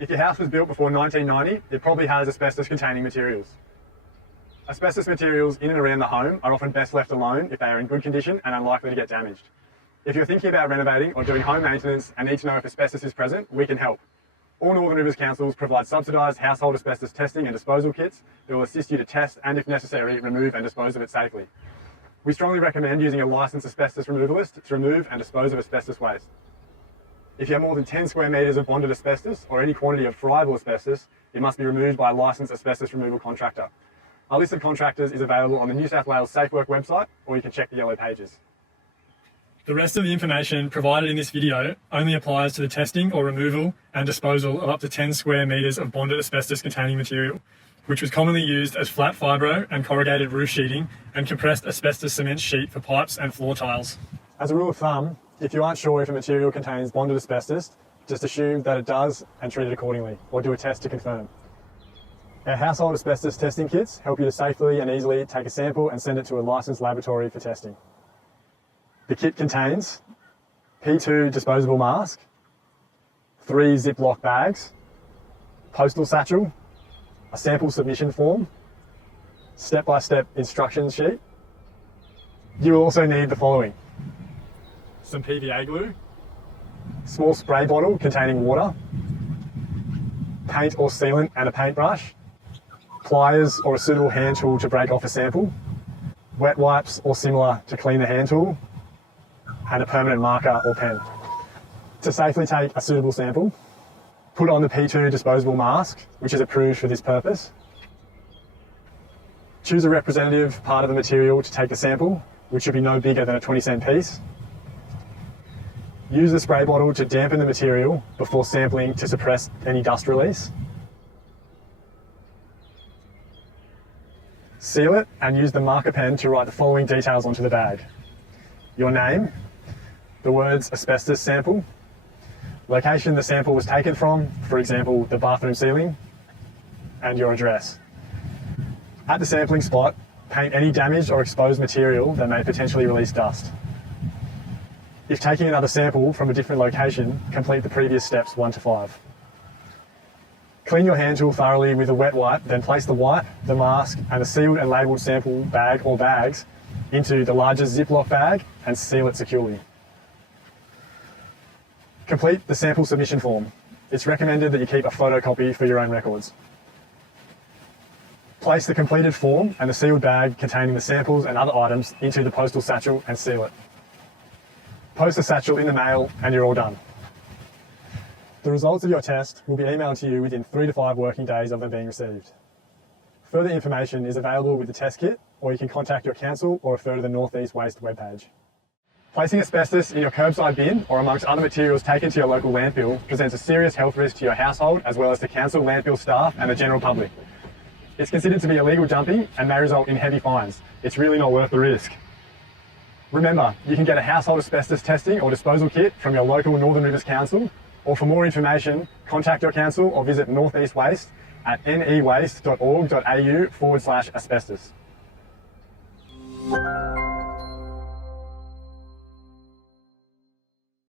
If your house was built before 1990, it probably has asbestos-containing materials. Asbestos materials in and around the home are often best left alone if they are in good condition and unlikely to get damaged. If you're thinking about renovating or doing home maintenance and need to know if asbestos is present, we can help. All Northern Rivers councils provide subsidised household asbestos testing and disposal kits that will assist you to test and, if necessary, remove and dispose of it safely. We strongly recommend using a licensed asbestos removalist to remove and dispose of asbestos waste. If you have more than 10 square metres of bonded asbestos or any quantity of friable asbestos, it must be removed by a licensed asbestos removal contractor. Our list of contractors is available on the New South Wales Safe Work website, or you can check the yellow pages. The rest of the information provided in this video only applies to the testing or removal and disposal of up to 10 square metres of bonded asbestos-containing material, which was commonly used as flat fibro and corrugated roof sheeting and compressed asbestos cement sheet for pipes and floor tiles. As a rule of thumb, if you aren't sure if a material contains bonded asbestos, just assume that it does and treat it accordingly, or do a test to confirm. Our household asbestos testing kits help you to safely and easily take a sample and send it to a licensed laboratory for testing. The kit contains P2 disposable mask, 3 Ziploc bags, postal satchel, a sample submission form, step-by-step instruction sheet. You will also need the following: some PVA glue, small spray bottle containing water, paint or sealant and a paintbrush, pliers or a suitable hand tool to break off a sample, wet wipes or similar to clean the hand tool, and a permanent marker or pen. To safely take a suitable sample, put on the P2 disposable mask, which is approved for this purpose. Choose a representative part of the material to take the sample, which should be no bigger than a 20-cent piece. Use the spray bottle to dampen the material before sampling to suppress any dust release. Seal it and use the marker pen to write the following details onto the bag: your name, the words asbestos sample, location the sample was taken from, for example, the bathroom ceiling, and your address. At the sampling spot, paint any damaged or exposed material that may potentially release dust. If taking another sample from a different location, complete the previous steps 1 to 5. Clean your hand tool thoroughly with a wet wipe, then place the wipe, the mask, and the sealed and labelled sample bag or bags into the largest Ziploc bag and seal it securely. Complete the sample submission form. It's recommended that you keep a photocopy for your own records. Place the completed form and the sealed bag containing the samples and other items into the postal satchel and seal it. Post the satchel in the mail and you're all done. The results of your test will be emailed to you within 3 to 5 working days of them being received. Further information is available with the test kit, or you can contact your council or refer to the North East Waste webpage. Placing asbestos in your curbside bin or amongst other materials taken to your local landfill presents a serious health risk to your household as well as to council, landfill staff and the general public. It's considered to be illegal dumping and may result in heavy fines. It's really not worth the risk. Remember, you can get a household asbestos testing or disposal kit from your local Northern Rivers Council, or for more information, contact your council or visit North East Waste at newaste.org.au/asbestos.